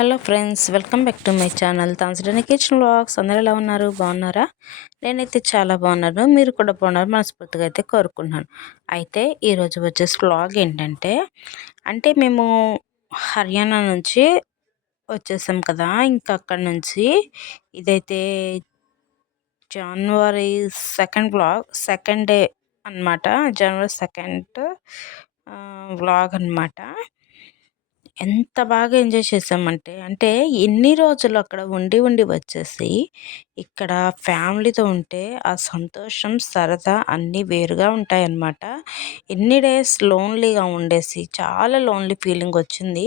Hello friends, welcome back to my channel తాన్సిడని kitchen vlogs. అందరూ ఎలా ఉన్నారు? బాగున్నారా? నేనైతే చాలా బాగున్నాను. మీరు కూడా బాగున్నారు మనస్ఫూర్తిగా అయితే కోరుకుంటున్నాను. అయితే ఈరోజు వచ్చేసి వ్లాగ్ ఏంటంటే, మేము హర్యానా నుంచి వచ్చేసాం కదా. ఇంకా అక్కడ నుంచి ఇదైతే జనవరి సెకండ్ డే అనమాట. జనవరి సెకండ్ వ్లాగ్ అనమాట. ఎంత బాగా ఎంజాయ్ చేసామంటే, ఎన్ని రోజులు అక్కడ ఉండి ఉండి వచ్చేసి ఇక్కడ ఫ్యామిలీతో ఉంటే ఆ సంతోషం, సరదా అన్నీ వేరుగా ఉంటాయన్నమాట. ఎన్ని డేస్ లోన్లీగా ఉండేసి చాలా లోన్లీ ఫీలింగ్ వచ్చింది.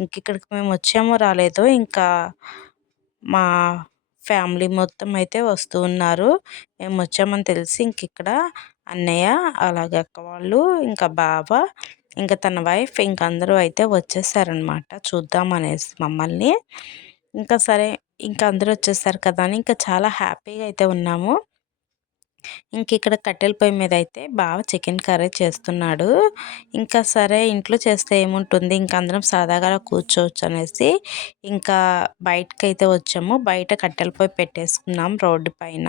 ఇంక ఇక్కడికి మేము వచ్చామో రాలేదో, ఇంకా మా ఫ్యామిలీ మొత్తం అయితే వస్తూ ఉన్నారు. మేము వచ్చామని తెలిసి ఇంక ఇక్కడ అన్నయ్య, అలాగే అక్క వాళ్ళు, ఇంకా బావ, ఇంకా తన వైఫ్, ఇంక అందరూ అయితే వచ్చేసారనమాట చూద్దామనేసి మమ్మల్ని. ఇంకా సరే, ఇంకా అందరూ వచ్చేసారు కదా అని ఇంకా చాలా హ్యాపీగా అయితే ఉన్నాము. ఇంక ఇక్కడ కట్టెల పొయ్యి మీద అయితే బావ చికెన్ కర్రీ చేస్తున్నాడు. ఇంకా సరే, ఇంట్లో చేస్తే ఏముంటుంది, ఇంకా అందరం సరదాగా కూర్చోవచ్చు అనేసి ఇంకా బయటకైతే వచ్చాము. బయట కట్టెల పొయ్యి పెట్టేసుకున్నాం రోడ్డు పైన.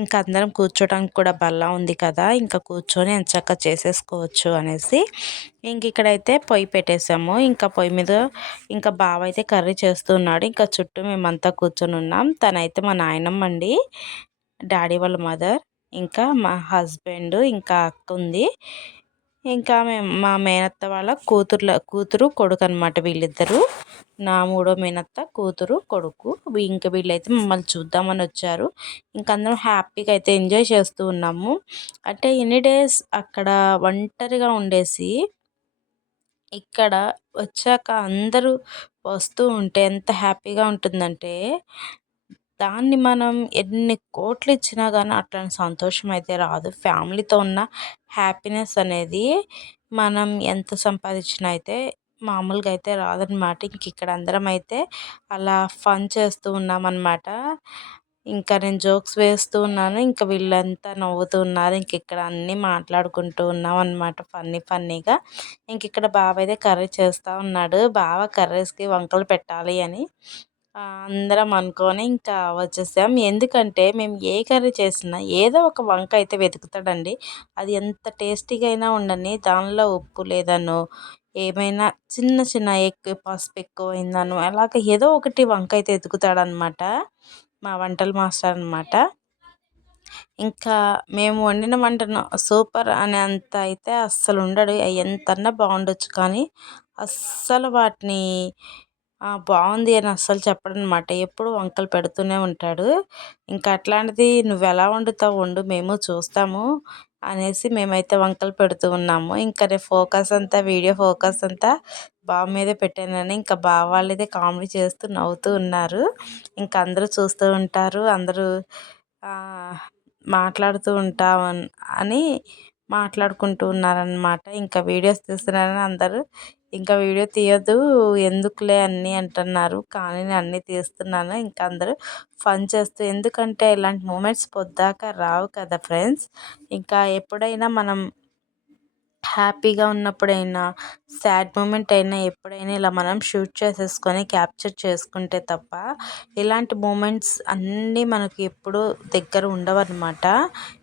ఇంకా అందరం కూర్చోడానికి కూడా బల్ల ఉంది కదా, ఇంకా కూర్చొని ఎంచక్కా చేసేసుకోవచ్చు అనేసి ఇంక ఇక్కడైతే పొయ్యి పెట్టేసాము. ఇంకా పొయ్యి మీద ఇంకా బావ అయితే కర్రీ చేస్తున్నాడు. ఇంకా చుట్టూ మేమంతా కూర్చొని ఉన్నాం. తనైతే మా నాయనమ్మ అండి, డాడీ వాళ్ళ మదర్, ఇంకా మా హస్బెండ్, ఇంకా అక్క ఉంది. ఇంకా మా మేనత్త వాళ్ళ కూతురు కొడుకు అనమాట వీళ్ళిద్దరూ. నా మూడో మేనత్త కూతురు కొడుకు. ఇంకా వీళ్ళైతే మమ్మల్ని చూద్దామని వచ్చారు. ఇంక అందరం హ్యాపీగా అయితే ఎంజాయ్ చేస్తూ ఉన్నాము. ఎన్ని డేస్ అక్కడ ఒంటరిగా ఉండేసి ఇక్కడ వచ్చాక అందరూ వస్తూ ఉంటే ఎంత హ్యాపీగా ఉంటుందంటే, దాన్ని మనం ఎన్ని కోట్లు ఇచ్చినా కానీ అట్లాంటి సంతోషం అయితే రాదు. ఫ్యామిలీతో ఉన్న హ్యాపీనెస్ అనేది మనం ఎంత సంపాదించినా అయితే మామూలుగా అయితే రాదనమాట. ఇంక ఇక్కడ అందరం అయితే అలా ఫన్ చేస్తూ ఉన్నామన్నమాట. ఇంకా నేను జోక్స్ వేస్తూ ఉన్నాను, ఇంకా వీళ్ళంతా నవ్వుతూ ఉన్నారు. ఇంక ఇక్కడ అన్నీ మాట్లాడుకుంటూ ఉన్నాం అనమాట, ఫన్నీగా. ఇంక ఇక్కడ బావ అయితే కర్రీ చేస్తూ ఉన్నాడు. బావ కర్రీస్కి వంకలు పెట్టాలి అని అందరం అనుకొని ఇంకా వచ్చేసాం. ఎందుకంటే మేము ఏ కర్రీ చేసినా ఏదో ఒక వంక అయితే వెతుకుతాడండి. అది ఎంత టేస్టీగా అయినా ఉండని, దానిలో ఉప్పు లేదనో, ఏమైనా చిన్న పసుపు ఎక్కువైందనో, అలాగ ఏదో ఒకటి వంక అయితే వెతుకుతాడనమాట. మా వంటల మాస్టర్ అనమాట. ఇంకా మేము వండిన వంటను సూపర్ అనేంత అయితే అస్సలు ఉండడు. ఎంతన్నా బాగుండొచ్చు కానీ అస్సలు వాటిని బాగుంది అని అస్సలు చెప్పడనమాట. ఎప్పుడు వంకలు పెడుతూనే ఉంటాడు. ఇంకా అట్లాంటిది నువ్వు ఎలా వండుతావు వండు, మేము చూస్తాము అనేసి మేమైతే వంకలు పెడుతూ ఉన్నాము. ఇంకా వీడియో ఫోకస్ అంతా బావ మీదే పెట్టానని ఇంకా బావ వాళ్ళైతే కామెడీ చేస్తూ నవ్వుతూ ఉన్నారు. ఇంకా అందరూ చూస్తూ ఉంటారు. అందరూ మాట్లాడుతూ అని మాట్లాడుకుంటూ ఉన్నారనమాట. ఇంకా వీడియోస్ తీస్తున్నారని అందరూ ఇంకా వీడియో తీయొద్దు ఎందుకులే అన్నీ అంటున్నారు, కానీ నేను అన్నీ తీస్తున్నాను. ఇంకా అందరూ ఫన్ చేస్తూ, ఎందుకంటే ఇలాంటి మూమెంట్స్ పొద్దాక రావు కదా ఫ్రెండ్స్. ఇంకా ఎప్పుడైనా మనం హ్యాపీగా ఉన్నప్పుడైనా, సాడ్ మూమెంట్ అయినా, ఎప్పుడైనా ఇలా మనం షూట్ చేసేసుకొని క్యాప్చర్ చేసుకుంటే తప్ప ఇలాంటి మూమెంట్స్ అన్నీ మనకి ఎప్పుడూ దగ్గర ఉండవన్నమాట.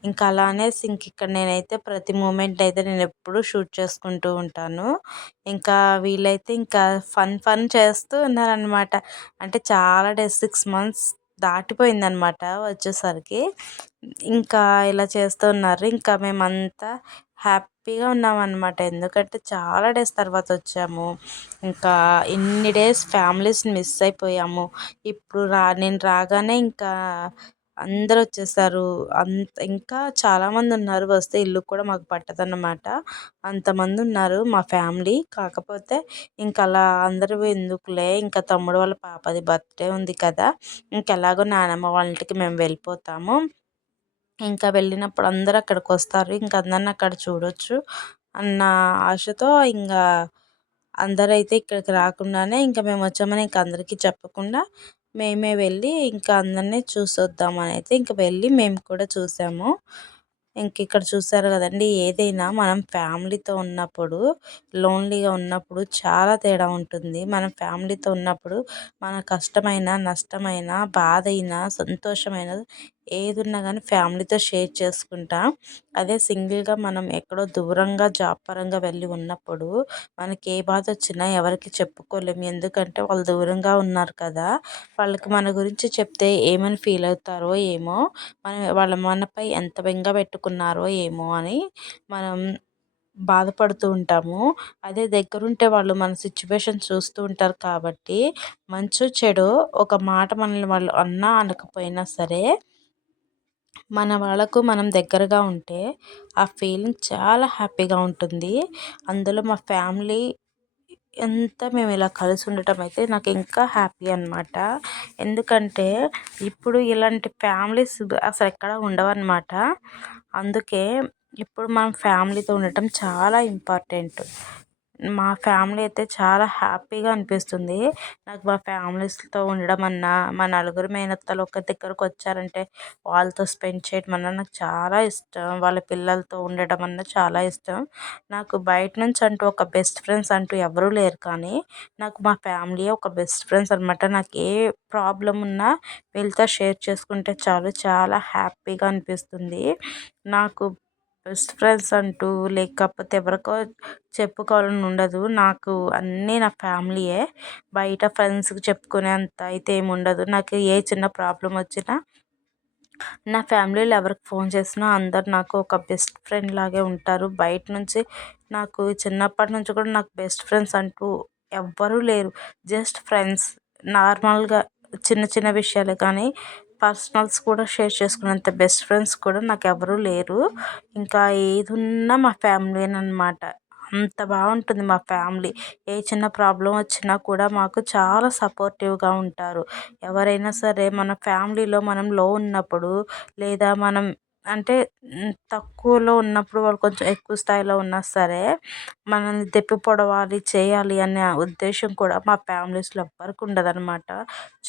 ఇంకా అలా అనేసి ఇక్కడ నేనైతే ప్రతి మూమెంట్ అయితే నేను ఎప్పుడూ షూట్ చేసుకుంటూ ఉంటాను. ఇంకా వీళ్ళైతే ఇంకా ఫన్ చేస్తూ ఉన్నారనమాట. చాలా డేస్ 6 months దాటిపోయిందనమాట వచ్చేసరికి. ఇంకా ఇలా చేస్తూ ఉన్నారు. ఇంకా మేమంతా హ్యాపీగా ఉన్నామన్నమాట. ఎందుకంటే చాలా డేస్ తర్వాత వచ్చాము. ఇంకా ఇన్ని డేస్ ఫ్యామిలీస్ని మిస్ అయిపోయాము. ఇప్పుడు నేను రాగానే ఇంకా అందరూ వచ్చేసారు. ఇంకా చాలామంది ఉన్నారు. వస్తే ఇల్లు కూడా మాకు పట్టదన్నమాట. అంతమంది ఉన్నారు మా ఫ్యామిలీ. కాకపోతే ఇంకా అలా అందరూ ఎందుకులే, ఇంకా తమ్ముడు వాళ్ళ పాపది బర్త్డే ఉంది కదా, ఇంకెలాగో నానమ్మ వాళ్ళ ఇంటికి మేము వెళ్ళిపోతాము. ఇంకా వెళ్ళినప్పుడు అందరూ అక్కడికి వస్తారు. ఇంకా అందరిని అక్కడ చూడొచ్చు అన్న ఆశతో ఇంకా అందరైతే ఇక్కడికి రాకుండానే ఇంకా మేము వచ్చామని ఇంకా అందరికీ చెప్పకుండా మేమే వెళ్ళి ఇంకా అందరినీ చూసొద్దామని అయితే ఇంకా వెళ్ళి మేము కూడా చూసాము. ఇక్కడ చూసారు కదండీ! ఏదైనా మనం ఫ్యామిలీతో ఉన్నప్పుడు, లోన్లీగా ఉన్నప్పుడు చాలా తేడా ఉంటుంది. మనం ఫ్యామిలీతో ఉన్నప్పుడు మన కష్టమైన, నష్టమైన, బాధైన, సంతోషమైన ఏదున్నా గానీ ఫ్యామిలీతో షేర్ చేసుకుంటాం. అదే సింగిల్‌గా మనం ఎక్కడో దూరంగా జాబ్ పరంగా వెళ్ళి ఉన్నప్పుడు మనకి ఏ బాధొచ్చినా ఎవరికీ చెప్పుకోలేము. ఎందుకంటే వాళ్ళు దూరంగా ఉన్నారు కదా! వాళ్ళకి మన గురించి చెప్తే ఏమని ఫీల్ అవుతారో ఏమో! వాళ్ళు మనపై ఎంత బెంగ పెట్టుకున్నారో ఏమో అని మనం బాధపడుతూ ఉంటాము. అదే దగ్గరుంటే వాళ్ళు మన సిట్యుయేషన్ చూస్తూ ఉంటారు కాబట్టి, మంచో చెడో ఒక మాట మనల్ని వాళ్ళు అన్నా అనకపోయినా సరే, మన వాళ్ళకు మనం దగ్గరగా ఉంటే ఆ ఫీలింగ్ చాలా హ్యాపీగా ఉంటుంది. అందులో మా ఫ్యామిలీ మేము ఇలా కలిసి ఉండటం అయితే నాకు ఇంకా హ్యాపీ అనమాట. ఎందుకంటే ఇప్పుడు ఇలాంటి ఫ్యామిలీస్ అసలు ఎక్కడ ఉండవన్నమాట. అందుకే ఇప్పుడు మనం ఫ్యామిలీతో ఉండటం చాలా ఇంపార్టెంట్. మా ఫ్యామిలీ అయితే చాలా హ్యాపీగా అనిపిస్తుంది. నాకు మా ఫ్యామిలీస్‌తో ఉండడం అన్నా, మా నలుగురు మేనత్తలు ఒక దగ్గరకు వచ్చారంటే వాళ్ళతో స్పెండ్ చేయడం అన్నా నాకు చాలా ఇష్టం. వాళ్ళ పిల్లలతో ఉండడం అన్నా చాలా ఇష్టం. నాకు బయట నుంచి అంటూ ఒక బెస్ట్ ఫ్రెండ్స్ అంటూ ఎవరూ లేరు కానీ, నాకు మా ఫ్యామిలీయే ఒక బెస్ట్ ఫ్రెండ్స్ అనమాట. నాకు ఏ ప్రాబ్లమ్ ఉన్నా వీళ్ళతో షేర్ చేసుకుంటే చాలు చాలా హ్యాపీగా అనిపిస్తుంది. నాకు బెస్ట్ ఫ్రెండ్స్ అంటూ లేకపోతే ఎవరికో చెప్పుకోవాలని ఉండదు. నాకు అన్నీ నా ఫ్యామిలీయే. బయట ఫ్రెండ్స్‌కి చెప్పుకునేంత అయితే ఏమి ఉండదు. నాకు ఏ చిన్న ప్రాబ్లమ్ వచ్చినా నా ఫ్యామిలీలో ఎవరికి ఫోన్ చేసినా అందరు నాకు ఒక బెస్ట్ ఫ్రెండ్ లాగే ఉంటారు. బయట నుంచి నాకు చిన్నప్పటి నుంచి కూడా నాకు బెస్ట్ ఫ్రెండ్స్ అంటూ ఎవ్వరూ లేరు. జస్ట్ ఫ్రెండ్స్ నార్మల్‌గా చిన్న చిన్న విషయాలే కానీ పర్సనల్స్ కూడా షేర్ చేసుకునేంత బెస్ట్ ఫ్రెండ్స్ కూడా నాకెవరూ లేరు. ఇంకా ఏదున్నా మా ఫ్యామిలీయేననమాట. అంత బాగుంటుంది మా ఫ్యామిలీ. ఏ చిన్న ప్రాబ్లమ్ వచ్చినా కూడా మాకు చాలా సపోర్టివ్‌గా ఉంటారు. ఎవరైనా సరే మన ఫ్యామిలీలో మనం లో ఉన్నప్పుడు లేదా మనం అంటే తక్కువలో ఉన్నప్పుడు వాళ్ళు కొంచెం ఎక్కువ స్థాయిలో ఉన్నా సరే మనల్ని దెప్పి పొడవాలి, చేయాలి అనే ఉద్దేశం కూడా మా ఫ్యామిలీస్‌లో ఎవ్వరికి ఉండదనమాట.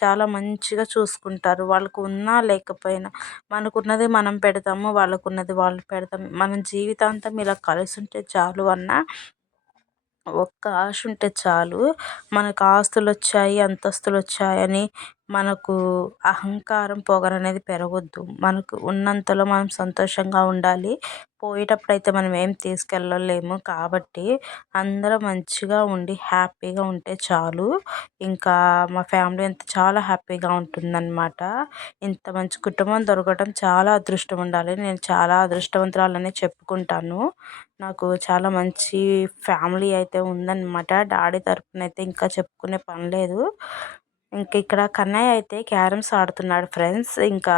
చాలా మంచిగా చూసుకుంటారు. వాళ్ళకు ఉన్నా లేకపోయినా మనకున్నది మనం పెడతాము. వాళ్ళకున్నది వాళ్ళు పెడతాం. మనం జీవితాంతం ఇలా కలిసుంటే చాలు అన్న ఒక్క ఆశ ఉంటే చాలు. మనకు ఆస్తులొచ్చాయి, అంతస్తులొచ్చాయని మనకు అహంకారం, పొగరనేది పెరగొద్దు. మనకు ఉన్నంతలో మనం సంతోషంగా ఉండాలి. పోయేటప్పుడైతే మనం ఏం తీసుకెళ్ళలేము కాబట్టి అందరం మంచిగా ఉండి హ్యాపీగా ఉంటే చాలు. ఇంకా మా ఫ్యామిలీ అంతా చాలా హ్యాపీగా ఉంటుందన్నమాట. ఇంత మంచి కుటుంబం దొరకటం చాలా అదృష్టం ఉండాలి. నేను చాలా అదృష్టవంతురాలనే చెప్పుకుంటాను. నాకు చాలా మంచి ఫ్యామిలీ అయితే ఉందన్నమాట. డాడీ తరపునైతే ఇంకా చెప్పుకునే పని లేదు. ఇక్కడ కన్నయ్య అయితే క్యారమ్స్ ఆడుతున్నాడు ఫ్రెండ్స్. ఇంకా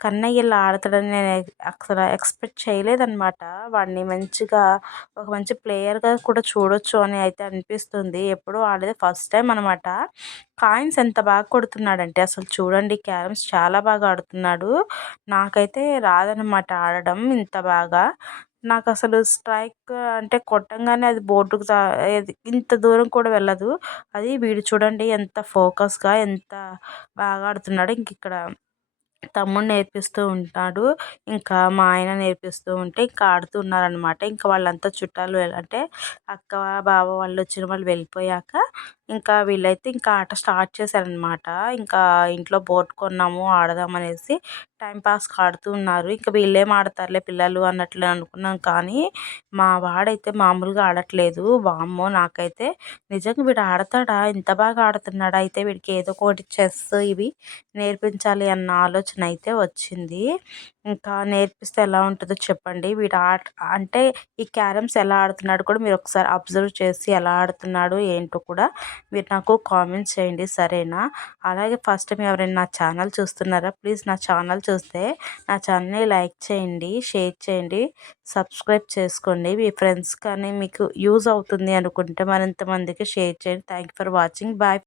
కన్నయ్య ఇలా ఆడతాడని నేను అసలు ఎక్స్పెక్ట్ చేయలేదన్నమాట. వాడిని మంచిగా ఒక మంచి ప్లేయర్‌గా కూడా చూడొచ్చు అని అయితే అనిపిస్తుంది. ఎప్పుడూ ఆడేది ఫస్ట్ టైం అనమాట. కాయిన్స్ ఎంత బాగా కొడుతున్నాడంటే అసలు చూడండి క్యారమ్స్ చాలా బాగా ఆడుతున్నాడు. నాకైతే రాదనమాట ఆడడం ఇంత బాగా. నాకసలు స్ట్రైక్ అంటే కొట్టంగానే అది బోర్డుకి ఏది ఇంత దూరం కూడా వెళ్ళదు. అది వీడు చూడండి ఎంత ఫోకస్‌గా ఎంత బాగా ఆడుతున్నాడో. ఇక్కడ తమ్ముడు నేర్పిస్తూ ఉంటాడు. ఇంకా మా ఆయన నేర్పిస్తూ ఉంటే ఇంకా ఆడుతూ ఉన్నారనమాట. ఇంకా వాళ్ళంతా చుట్టాలు అంటే అక్క, బావ వాళ్ళొచ్చిన వాళ్ళు వెళ్ళిపోయాక ఇంకా వీళ్ళైతే ఇంకా ఆట స్టార్ట్ చేశారనమాట. ఇంకా ఇంట్లో బోర్డ్ కొన్నాము ఆడదామనేసి టైం పాస్‌కి ఆడుతూ ఉన్నారు. ఇంకా వీళ్ళేం ఆడతారులే పిల్లలు అన్నట్లు అనుకున్నాం కానీ మా వాడైతే మామూలుగా ఆడట్లేదు. వామ్మో! నాకైతే నిజంగా వీడు ఆడతాడా? ఇంత బాగా ఆడుతున్నాడా? అయితే వీడికి ఏదో ఒకటి చెస్ ఇవి నేర్పించాలి అన్న ఆలోచన అయితే వచ్చింది. ఇంకా నేర్పిస్తే ఎలా ఉంటుందో చెప్పండి. వీడు అంటే ఈ క్యారమ్స్ ఎలా ఆడుతున్నాడో కూడా మీరు ఒకసారి అబ్జర్వ్ చేసి ఎలా ఆడుతున్నాడో ఏంటో కూడా మీరు నాకు కామెంట్స్ చేయండి సరేనా? అలాగే ఫస్ట్ టైం ఎవరైనా నా ఛానల్ చూస్తున్నారా? ప్లీజ్ నా ఛానల్ చూస్తే నా ఛానల్ని లైక్ చేయండి, షేర్ చేయండి, సబ్స్క్రైబ్ చేసుకోండి. మీ ఫ్రెండ్స్ కానీ మీకు యూజ్ అవుతుంది అనుకుంటే మరింత మందికి షేర్ చేయండి. Thank you for watching. Bye.